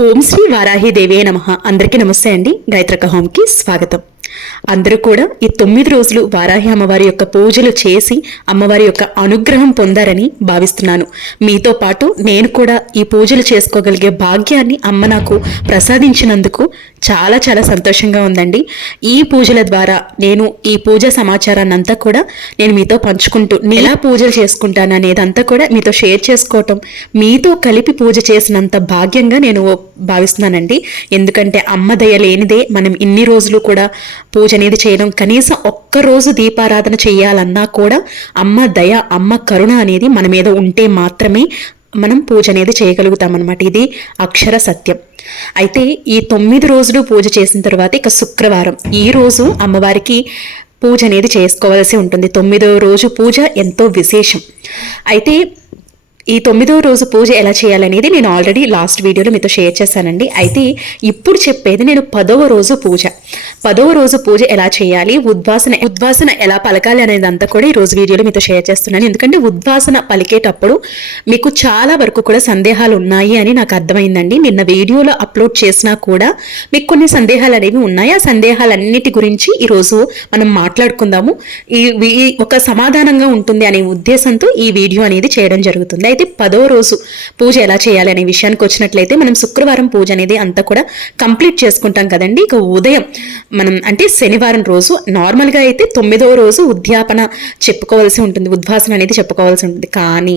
ఓం శ్రీ వారాహిదేవే నమ. అందరికీ నమస్తే అండి. గాయత్రక హోమ్కి స్వాగతం. అందరూ కూడా ఈ తొమ్మిది రోజులు వారాహి అమ్మవారి యొక్క పూజలు చేసి అమ్మవారి యొక్క అనుగ్రహం పొందారని భావిస్తున్నాను. మీతో పాటు నేను కూడా ఈ పూజలు చేసుకోగలిగే భాగ్యాన్ని అమ్మ నాకు ప్రసాదించినందుకు చాలా చాలా సంతోషంగా ఉందండి. ఈ పూజల ద్వారా నేను ఈ పూజ సమాచారాన్ని అంతా కూడా నేను మీతో పంచుకుంటూ నేను ఎలా పూజలు చేసుకుంటాను అనేది అంతా కూడా మీతో షేర్ చేసుకోవటం మీతో కలిపి పూజ చేసినంత భాగ్యంగా నేను భావిస్తున్నానండి. ఎందుకంటే అమ్మ దయ లేనిదే మనం ఇన్ని రోజులు కూడా పూజ అనేది చేయడం. కనీసం ఒక్క రోజు దీపారాధన చేయాలన్నా కూడా అమ్మ దయ అమ్మ కరుణ అనేది మన మీద ఉంటే మాత్రమే మనం పూజ అనేది చేయగలుగుతాం అనమాట ఇది అక్షర సత్యం. అయితే ఈ తొమ్మిది రోజులు పూజ చేసిన తర్వాత ఇక శుక్రవారం. ఈ రోజు అమ్మవారికి పూజ అనేది చేసుకోవాల్సి ఉంటుంది. తొమ్మిదో రోజు పూజ ఎంతో విశేషం. అయితే ఈ తొమ్మిదో రోజు పూజ ఎలా చేయాలనేది నేను ఆల్రెడీ లాస్ట్ వీడియోలో మీతో షేర్ చేశానండి. అయితే ఇప్పుడు చెప్పేది నేను పదవ రోజు పూజ. పదవ రోజు పూజ ఎలా చేయాలి? ఉద్వాసన ఉద్వాసన ఎలా పలకాలి అనేది అంతా కూడా ఈ రోజు వీడియోలో మీతో షేర్ చేస్తున్నాను. ఎందుకంటే ఉద్వాసన పలికేటప్పుడు మీకు చాలా వరకు కూడా సందేహాలు ఉన్నాయి అని నాకు అర్థమైందండి. నిన్న వీడియోలో అప్లోడ్ చేసినా కూడా మీకు కొన్ని సందేహాలు అనేవి ఉన్నాయి. ఆ సందేహాలన్నిటి గురించి ఈరోజు మనం మాట్లాడుకుందాము. ఈ ఒక సమాధానంగా ఉంటుంది అనే ఉద్దేశంతో ఈ వీడియో అనేది చేయడం జరుగుతుంది. అయితే పదో రోజు పూజ ఎలా చేయాలి అనే విషయానికి వచ్చినట్లయితే మనం శుక్రవారం పూజ అనేది అంతా కూడా కంప్లీట్ చేసుకుంటాం కదండి. ఇక ఉదయం మనం అంటే శనివారం రోజు నార్మల్గా అయితే తొమ్మిదవ రోజు ఉద్యాపన చెప్పుకోవాల్సి ఉంటుంది ఉద్వాసన అనేది చెప్పుకోవాల్సి ఉంటుంది. కానీ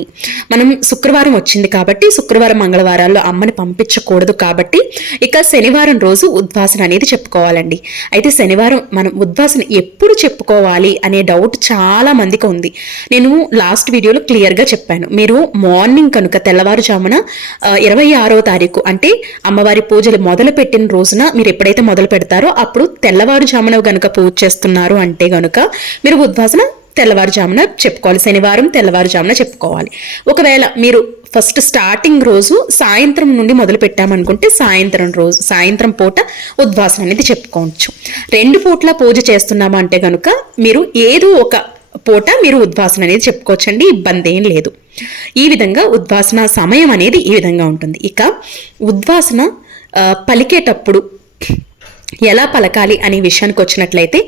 మనం శుక్రవారం వచ్చింది కాబట్టి శుక్రవారం మంగళవారాల్లో అమ్మని పంపించకూడదు కాబట్టి ఇక శనివారం రోజు ఉద్వాసన అనేది చెప్పుకోవాలండి. అయితే శనివారం మనం ఉద్వాసన ఎప్పుడు చెప్పుకోవాలి అనే డౌట్ చాలా మందికి ఉంది. నేను లాస్ట్ వీడియోలో క్లియర్గా చెప్పాను. మీరు మార్నింగ్ కనుక తెల్లవారుజామున ఇరవై ఆరో తారీఖు అంటే అమ్మవారి పూజలు మొదలు పెట్టిన రోజున మీరు ఎప్పుడైతే మొదలు పెడతారో అప్పుడు తెల్లవారుజామున గనుక పూజ చేస్తున్నారు అంటే గనుక మీరు ఉద్వాసన తెల్లవారుజామున చెప్పుకోవాలి. శనివారం తెల్లవారుజామున చెప్పుకోవాలి. ఒకవేళ మీరు ఫస్ట్ స్టార్టింగ్ రోజు సాయంత్రం నుండి మొదలు పెట్టామనుకుంటే సాయంత్రం రోజు సాయంత్రం పూట ఉద్వాసన అనేది చెప్పుకోవచ్చు. రెండు పూట్ల పూజ చేస్తున్నాము అంటే కనుక మీరు ఏదో ఒక పూట మీరు ఉద్వాసన అనేది చెప్పుకోవచ్చండి. ఇబ్బంది ఏం లేదు. ఈ విధంగా ఉద్వాసన సమయం అనేది ఈ విధంగా ఉంటుంది. ఇక ఉద్వాసన పలికేటప్పుడు ఎలా పలకాలి అనే విషయానికి వచ్చినట్లయితే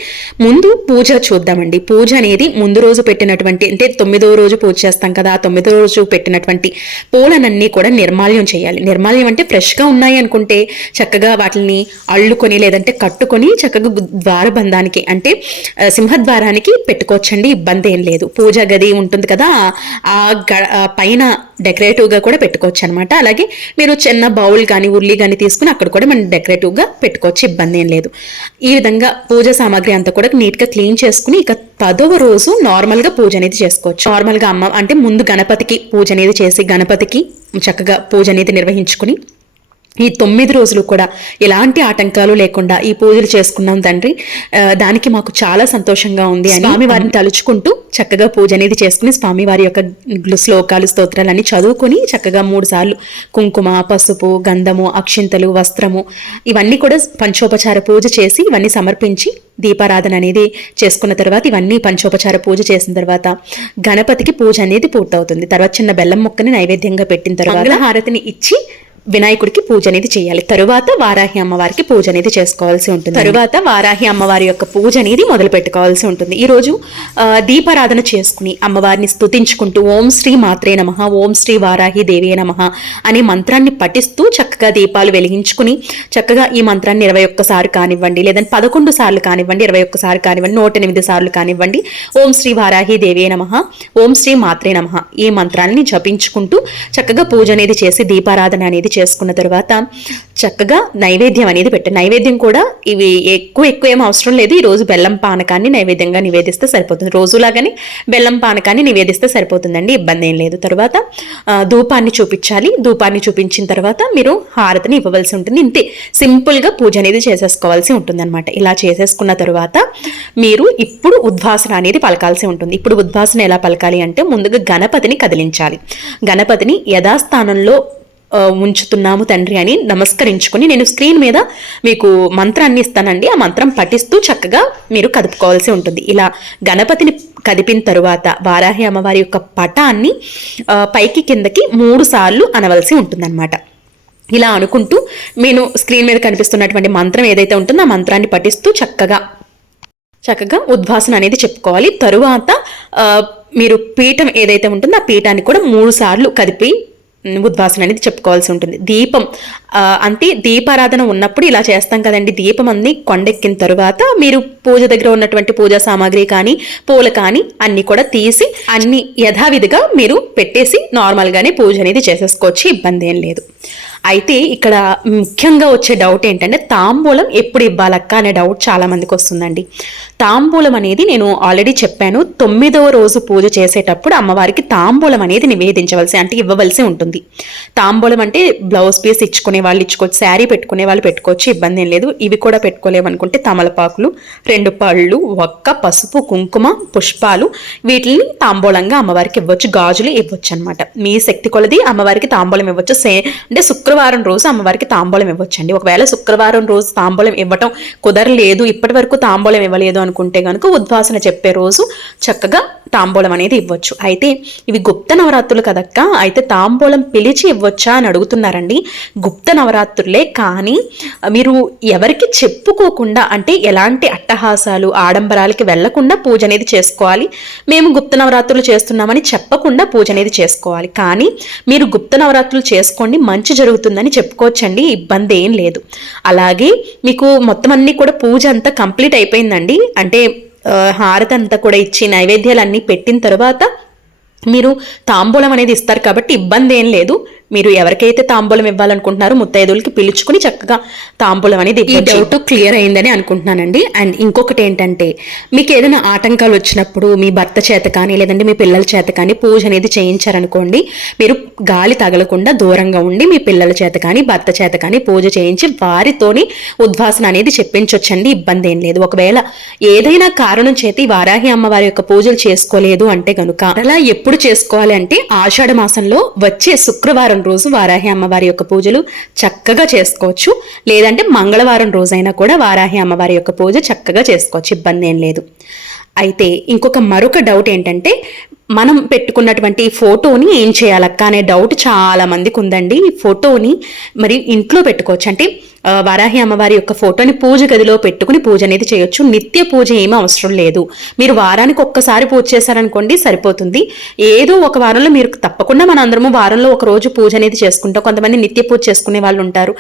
ముందు పూజ చూద్దామండి. పూజ అనేది ముందు రోజు పెట్టినటువంటి అంటే తొమ్మిదో రోజు పూజ చేస్తాం కదా ఆ తొమ్మిదో రోజు పెట్టినటువంటి పూలనన్నీ కూడా నిర్మాల్యం చేయాలి. నిర్మాల్యం అంటే ఫ్రెష్గా ఉన్నాయి అనుకుంటే చక్కగా వాటిని అల్లుకొని లేదంటే కట్టుకొని చక్కగా ద్వారబంధానికి అంటే సింహద్వారానికి పెట్టుకోవచ్చండి. ఇబ్బంది ఏం లేదు. పూజ గది ఉంటుంది కదా ఆ గ ఆ పైన డెకరేటివ్గా కూడా పెట్టుకోవచ్చు అనమాట అలాగే మీరు చిన్న బౌల్ కానీ ఉల్లి కానీ తీసుకుని అక్కడ కూడా మనం డెకరేటివ్గా పెట్టుకోవచ్చు ఇబ్బంది ఏం లేదు. ఈ విధంగా పూజ సామాగ్రి అంతా కూడా నీట్గా క్లీన్ చేసుకుని ఇక పదవ రోజు నార్మల్గా పూజ అనేది చేసుకోవచ్చు. నార్మల్గా అమ్మ అంటే ముందు గణపతికి పూజ అనేది చేసి గణపతికి చక్కగా పూజ అనేది నిర్వహించుకుని ఈ తొమ్మిది రోజులు కూడా ఎలాంటి ఆటంకాలు లేకుండా ఈ పూజలు చేసుకున్నాం తండ్రి. దానికి మాకు చాలా సంతోషంగా ఉంది అని స్వామి వారిని తలుచుకుంటూ చక్కగా పూజ అనేది చేసుకుని స్వామి వారి యొక్క శ్లోకాలు స్తోత్రాలన్నీ చదువుకొని చక్కగా మూడు సార్లు కుంకుమ పసుపు గంధము అక్షింతలు వస్త్రము ఇవన్నీ కూడా పంచోపచార పూజ చేసి ఇవన్నీ సమర్పించి దీపారాధన అనేది చేసుకున్న తర్వాత ఇవన్నీ పంచోపచార పూజ చేసిన తర్వాత గణపతికి పూజ అనేది పూర్తవుతుంది. తర్వాత చిన్న బెల్లం ముక్కని నైవేద్యంగా పెట్టిన తర్వాత మంగళహారతిని ఇచ్చి వినాయకుడికి పూజ అనేది చేయాలి. తరువాత వారాహి అమ్మవారికి పూజ అనేది చేసుకోవాల్సి ఉంటుంది. తరువాత వారాహి అమ్మవారి యొక్క పూజ అనేది మొదలు పెట్టుకోవాల్సి ఉంటుంది ఈరోజు దీపారాధన చేసుకుని అమ్మవారిని స్తుతించుకుంటూ ఓం శ్రీ మాత్రే నమ ఓం శ్రీ వారాహి దేవే నమ అనే మంత్రాన్ని పఠిస్తూ చక్కగా దీపాలు వెలిగించుకుని చక్కగా ఈ మంత్రాన్ని ఇరవై ఒక్కసారి కానివ్వండి లేదంటే పదకొండు సార్లు కానివ్వండి ఇరవై ఒక్కసారి కానివ్వండి నూట ఎనిమిది సార్లు కానివ్వండి ఓం శ్రీ వారాహి దేవే నమ ఓం శ్రీ మాత్రే నమ ఈ మంత్రాన్ని జపించుకుంటూ చక్కగా పూజ అనేది చేసి దీపారాధన అనేది చేసుకున్న తర్వాత చక్కగా నైవేద్యం అనేది పెట్టారు నైవేద్యం కూడా ఇవి ఎక్కువ ఎక్కువ ఏం అవసరం లేదు. ఈ రోజు బెల్లం పానకాన్ని నైవేద్యంగా నివేదిస్తే సరిపోతుంది. రోజులాగానే బెల్లం పానకాన్ని నివేదిస్తే సరిపోతుందండి. ఇబ్బంది ఏం లేదు. తర్వాత ధూపాన్ని చూపించాలి. ధూపాన్ని చూపించిన తర్వాత మీరు హారతిని ఇవ్వవలసి ఉంటుంది. ఇంతే. సింపుల్గా పూజ అనేది చేసేసుకోవాల్సి ఉంటుందన్నమాట. ఇలా చేసేసుకున్న తర్వాత మీరు ఇప్పుడు ఉద్వాసన అనేది పలకాల్సి ఉంటుంది. ఇప్పుడు ఉద్వాసన ఎలా పలకాలి అంటే ముందుగా గణపతిని కదిలించాలి. గణపతిని యథాస్థానంలో ఉంచుతున్నాము తండ్రి అని నమస్కరించుకొని నేను స్క్రీన్ మీద మీకు మంత్రాన్ని ఇస్తానండి. ఆ మంత్రం పఠిస్తూ చక్కగా మీరు కదుపుకోవాల్సి ఉంటుంది. ఇలా గణపతిని కదిపిన తరువాత వారాహి అమ్మవారి యొక్క పటాన్ని పైకి కిందకి మూడు సార్లు అనవలసి ఉంటుందన్నమాట. ఇలా అనుకుంటూ నేను స్క్రీన్ మీద కనిపిస్తున్నటువంటి మంత్రం ఏదైతే ఉంటుందో ఆ మంత్రాన్ని పఠిస్తూ చక్కగా చక్కగా ఉద్వాసన అనేది చెప్పుకోవాలి. తరువాత మీరు పీఠం ఏదైతే ఉంటుందో ఆ పీఠాన్ని కూడా మూడు సార్లు కదిపి ఉద్వాసన అనేది చెప్పుకోవాల్సి ఉంటుంది. దీపం అంటే దీపారాధన ఉన్నప్పుడు ఇలా చేస్తాం కదండి. దీపం అన్ని కొండెక్కిన తరువాత మీరు పూజ దగ్గర ఉన్నటువంటి పూజా సామాగ్రి కానీ పూలు కానీ అన్ని కూడా తీసి అన్ని యథావిధిగా మీరు పెట్టేసి నార్మల్గానే పూజ అనేది చేసేసుకోవచ్చు. ఇబ్బంది ఏం లేదు. అయితే ఇక్కడ ముఖ్యంగా వచ్చే డౌట్ ఏంటంటే తాంబూలం ఎప్పుడు ఇవ్వాలక్క అనే డౌట్ చాలామందికి వస్తుందండి. తాంబూలం అనేది నేను ఆల్రెడీ చెప్పాను తొమ్మిదవ రోజు పూజ చేసేటప్పుడు అమ్మవారికి తాంబూలం అనేది నివేదించవలసి అంటే ఇవ్వవలసి ఉంటుంది. తాంబూలం అంటే బ్లౌజ్ పీస్ ఇచ్చుకునే వాళ్ళు ఇచ్చుకోవచ్చు శారీ పెట్టుకునే వాళ్ళు పెట్టుకోవచ్చు ఇబ్బంది ఏం లేదు. ఇవి కూడా పెట్టుకోలేమనుకుంటే తమలపాకులు రెండు పళ్ళు ఒక్క పసుపు కుంకుమ పుష్పాలు వీటిని తాంబూలంగా అమ్మవారికి ఇవ్వచ్చు గాజులు ఇవ్వచ్చు అనమాట మీ శక్తి కొలది అమ్మవారికి తాంబూలం ఇవ్వచ్చు సే అంటే శుక్రవారం రోజు అమ్మవారికి తాంబూలం ఇవ్వచ్చండి. ఒకవేళ శుక్రవారం రోజు తాంబూలం ఇవ్వటం కుదరలేదు ఇప్పటి వరకు తాంబూలం ఇవ్వలేదు అనుకుంటే కనుక ఉద్వాసన చెప్పే రోజు చక్కగా తాంబూలం అనేది ఇవ్వచ్చు. అయితే ఇవి గుప్త నవరాత్రులు కదక్క అయితే తాంబూలం పిలిచి ఇవ్వచ్చా అని అడుగుతున్నారండి. గుప్త నవరాత్రులే కానీ మీరు ఎవరికి చెప్పుకోకుండా అంటే ఎలాంటి అట్టహాసాలు ఆడంబరాలకి వెళ్ళకుండా పూజ అనేది చేసుకోవాలి. మేము గుప్త నవరాత్రులు చేస్తున్నామని చెప్పకుండా పూజ అనేది చేసుకోవాలి. కానీ మీరు గుప్త నవరాత్రులు చేసుకోండి మంచి జరుగుతుంది జరుగుతుందని చెప్పుకోవచ్చండి ఇబ్బంది ఏం లేదు. అలాగే మీకు మొత్తం అన్ని కూడా పూజ అంతా కంప్లీట్ అయిపోయిందండి. అంటే హారతి అంతా కూడా ఇచ్చి నైవేద్యాలన్నీ పెట్టిన తర్వాత మీరు తాంబూలం అనేది ఇస్తారు కాబట్టి ఇబ్బంది ఏం లేదు. మీరు ఎవరికైతే తాంబూలం ఇవ్వాలనుకుంటున్నారో ముత్తైదులకి పిలుచుకుని చక్కగా తాంబూలం అనేది ఈ డౌట్ క్లియర్ అయిందని అనుకుంటున్నానండి. అండ్ ఇంకొకటి ఏంటంటే మీకు ఏదైనా ఆటంకాలు వచ్చినప్పుడు మీ భర్త చేత కానీ లేదంటే మీ పిల్లల చేత కానీ పూజ అనేది చేయించారనుకోండి మీరు గాలి తగలకుండా దూరంగా ఉండి మీ పిల్లల చేత కానీ భర్త చేత కానీ పూజ చేయించి వారితోని ఉద్వాసన అనేది చెప్పించొచ్చండి. ఇబ్బంది ఏం లేదు. ఒకవేళ ఏదైనా కారణం చేత వారాహి అమ్మవారి యొక్క పూజలు చేసుకోలేదు అంటే కనుక అలా ఎప్పుడు చేసుకోవాలి అంటే ఆషాఢ మాసంలో వచ్చే శుక్రవారం రోజు వారాహి అమ్మవారి యొక్క పూజలు చక్కగా చేసుకోవచ్చు. లేదంటే మంగళవారం రోజైనా కూడా వారాహి అమ్మవారి యొక్క పూజ చక్కగా చేసుకోవచ్చు. ఇబ్బంది ఏం లేదు. అయితే ఇంకొక మరొక డౌట్ ఏంటంటే మనం పెట్టుకున్నటువంటి ఫోటోని ఏం చేయాలక్క అనే డౌట్ చాలా మందికి ఉందండి. ఈ ఫోటోని మరి ఇంట్లో పెట్టుకోవచ్చు. అంటే వారాహి అమ్మవారి యొక్క ఫోటోని పూజ గదిలో పెట్టుకుని పూజ అనేది చేయొచ్చు. నిత్య పూజ ఏమీ అవసరం లేదు. మీరు వారానికి ఒక్కసారి పూజ చేశారనుకోండి సరిపోతుంది. ఏదో ఒక వారంలో మీరు తప్పకుండా మన అందరము వారంలో ఒక రోజు పూజ అనేది చేసుకుంటాం. కొంతమంది నిత్య పూజ చేసుకునే వాళ్ళు ఉంటారు.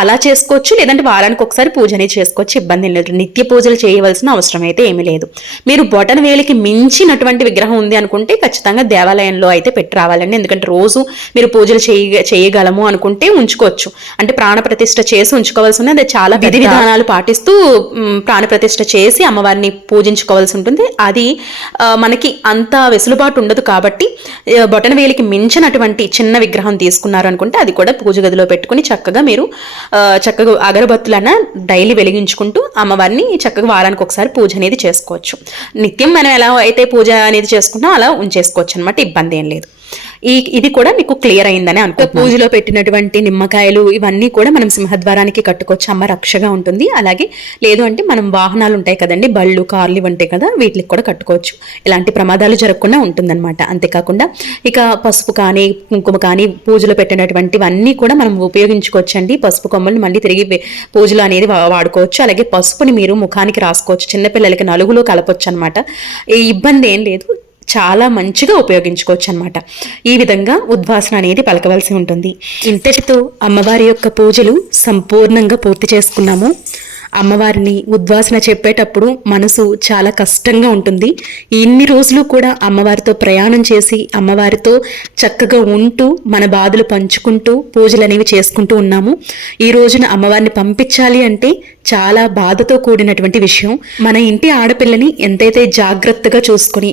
అలా చేసుకోవచ్చు. లేదంటే వారానికి ఒకసారి పూజ అనేది చేసుకోవచ్చు. ఇబ్బంది లేదు. నిత్య పూజలు చేయవలసిన అవసరం అయితే ఏమీ లేదు. మీరు బొటన వేలికి మించినటువంటి విగ్రహం ఉంది అనుకుంటే ఖచ్చితంగా దేవాలయంలో అయితే పెట్టి రావాలండి. ఎందుకంటే రోజు మీరు పూజలు చేయ చేయగలము అనుకుంటే ఉంచుకోవచ్చు. అంటే ప్రాణ ప్రతిష్ట చేసి ఉంచుకోవాల్సి ఉంది. అది చాలా విధి విధానాలు పాటిస్తూ మ్, ప్రాణ ప్రతిష్ఠ చేసి అమ్మవారిని పూజించుకోవాల్సి ఉంటుంది. అది మనకి అంత వెసులుబాటు ఉండదు కాబట్టి ఆ, బొటన వేలికి మించినటువంటి చిన్న విగ్రహం తీసుకున్నారు అనుకుంటే అది కూడా పూజ గదిలో పెట్టుకుని చక్కగా మీరు చక్కగా అగరబత్తులన్న డైలీ వెలిగించుకుంటూ అమ్మవారిని చక్కగా వారానికి ఒకసారి పూజ అనేది చేసుకోవచ్చు. నిత్యం మనం ఎలా అయితే పూజ అనేది చేసుకుంటాం అలా ఉంచేసుకోవచ్చు అనమాట ఇబ్బంది ఏం లేదు. ఈ ఇది కూడా మీకు క్లియర్ అయిందని అనుకో పూజలో పెట్టినటువంటి నిమ్మకాయలు ఇవన్నీ కూడా మనం సింహద్వారానికి కట్టుకోవచ్చు అమ్మ రక్షగా ఉంటుంది. అలాగే లేదు అంటే మనం వాహనాలు ఉంటాయి కదండి బళ్ళు కార్లు ఇవి ఉంటాయి కదా వీటికి కూడా కట్టుకోవచ్చు. ఇలాంటి ప్రమాదాలు జరగకుండా ఉంటుందన్నమాట. అంతేకాకుండా ఇక పసుపు కానీ కుంకుమ కానీ పూజలో పెట్టినటువంటివన్నీ కూడా మనం ఉపయోగించుకోవచ్చు అండి పసుపు కొమ్మల్ని మళ్ళీ తిరిగి పూజలు అనేది వాడుకోవచ్చు. అలాగే పసుపుని మీరు ముఖానికి రాసుకోవచ్చు. చిన్నపిల్లలకి నలుగులో కలపొచ్చు అనమాట ఈ ఇబ్బంది ఏం లేదు. చాలా మంచిగా ఉపయోగించుకోవచ్చు అనమాట ఈ విధంగా ఉద్వాసన అనేది పలకవలసి ఉంటుంది. ఇంతటితో అమ్మవారి యొక్క పూజలు సంపూర్ణంగా పూర్తి చేసుకున్నాము. అమ్మవారిని ఉద్వాసన చెప్పేటప్పుడు మనసు చాలా కష్టంగా ఉంటుంది. ఇన్ని రోజులు కూడా అమ్మవారితో ప్రయాణం చేసి అమ్మవారితో చక్కగా ఉంటూ మన బాధలు పంచుకుంటూ పూజలు అనేవి చేసుకుంటూ ఉన్నాము. ఈ రోజున అమ్మవారిని పంపించాలి అంటే చాలా బాధతో కూడినటువంటి విషయం. మన ఇంటి ఆడపిల్లని ఎంతైతే జాగ్రత్తగా చూసుకొని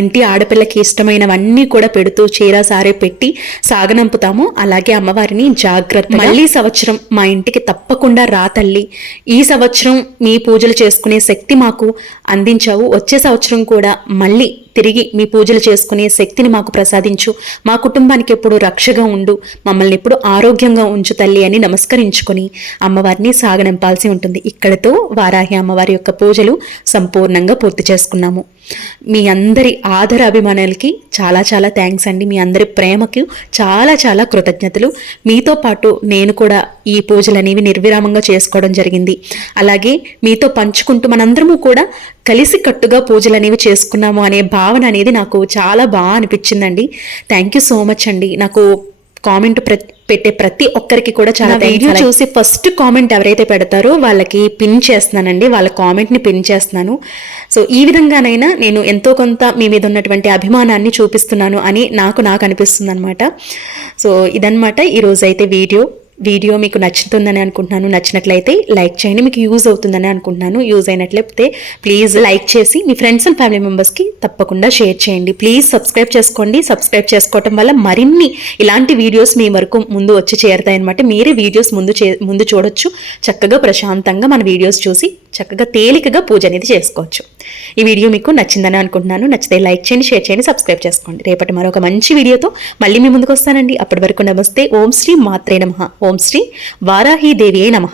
ఇంటి ఆడపిల్లకి ఇష్టమైనవన్నీ కూడా పెడుతూ చీర సారే పెట్టి సాగనంపుతాము. అలాగే అమ్మవారిని జాగ్రత్త మళ్ళీ సంవత్సరం మా ఇంటికి తప్పకుండా రా తల్లి. ఈ సంవత్సరం మీ పూజలు చేసుకునే శక్తి మాకు అందించావు. వచ్చే సంవత్సరం కూడా మళ్ళీ తిరిగి మీ పూజలు చేసుకునే శక్తిని మాకు ప్రసాదించు. మా కుటుంబానికి ఎప్పుడు రక్షగా ఉండు. మమ్మల్ని ఎప్పుడు ఆరోగ్యంగా ఉంచు తల్లి అని నమస్కరించుకొని అమ్మవారిని సాగనంపాల్సి ఉంటుంది. ఇక్కడతో వారాహి అమ్మవారి యొక్క పూజలు సంపూర్ణంగా పూర్తి చేసుకున్నాము. మీ అందరి ఆదర అభిమానులకి చాలా చాలా థ్యాంక్స్ అండి. మీ అందరి ప్రేమకు చాలా చాలా కృతజ్ఞతలు. మీతో పాటు నేను కూడా ఈ పూజలు అనేవి నిర్విరామంగా చేసుకోవడం జరిగింది. అలాగే మీతో పంచుకుంటూ మనందరము కూడా కలిసి కట్టుగా పూజలు అనేవి చేసుకున్నాము అనే భావన అనేది నాకు చాలా బాగా అనిపించిందండి. థ్యాంక్ యూ సో మచ్ అండి. నాకు కామెంట్ పెట్టే ప్రతి ఒక్కరికి కూడా చాలా వీడియో చూసి ఫస్ట్ కామెంట్ ఎవరైతే పెడతారో వాళ్ళకి పిన్ చేస్తున్నానండి. వాళ్ళ కామెంట్ని పిన్ చేస్తున్నాను. సో ఈ విధంగానైనా నేను ఎంతో కొంత మీ మీద ఉన్నటువంటి అభిమానాన్ని చూపిస్తున్నాను అని నాకు నాకు అనిపిస్తుంది అనమాట సో ఇదనమాట ఈరోజు అయితే వీడియో వీడియో మీకు నచ్చుతుందని అనుకుంటున్నాను. నచ్చినట్లయితే లైక్ చేయండి. మీకు యూజ్ అవుతుందని అనుకుంటున్నాను. యూజ్ అయినట్లయితే ప్లీజ్ లైక్ చేసి మీ ఫ్రెండ్స్ అండ్ ఫ్యామిలీ మెంబర్స్కి తప్పకుండా షేర్ చేయండి. ప్లీజ్ సబ్స్క్రైబ్ చేసుకోండి. సబ్స్క్రైబ్ చేసుకోవటం వల్ల మరిన్ని ఇలాంటి వీడియోస్ మీ వరకు ముందు వచ్చి చేరుతాయి అనమాట మీరే వీడియోస్ ముందు చే ముందు చూడొచ్చు. చక్కగా ప్రశాంతంగా మన వీడియోస్ చూసి చక్కగా తేలికగా పూజ అనేది చేసుకోవచ్చు. ఈ వీడియో మీకు నచ్చిందని అనుకుంటున్నాను. నచ్చితే లైక్ చేయండి షేర్ చేయండి సబ్స్క్రైబ్ చేసుకోండి. రేపటి మరొక మంచి వీడియోతో మళ్ళీ మీ ముందుకు వస్తానండి. అప్పటి వరకు నమస్తే. ఓం శ్రీ మాత్రే నమ. ఓం శ్రీ వారాహి దేవియే నమ.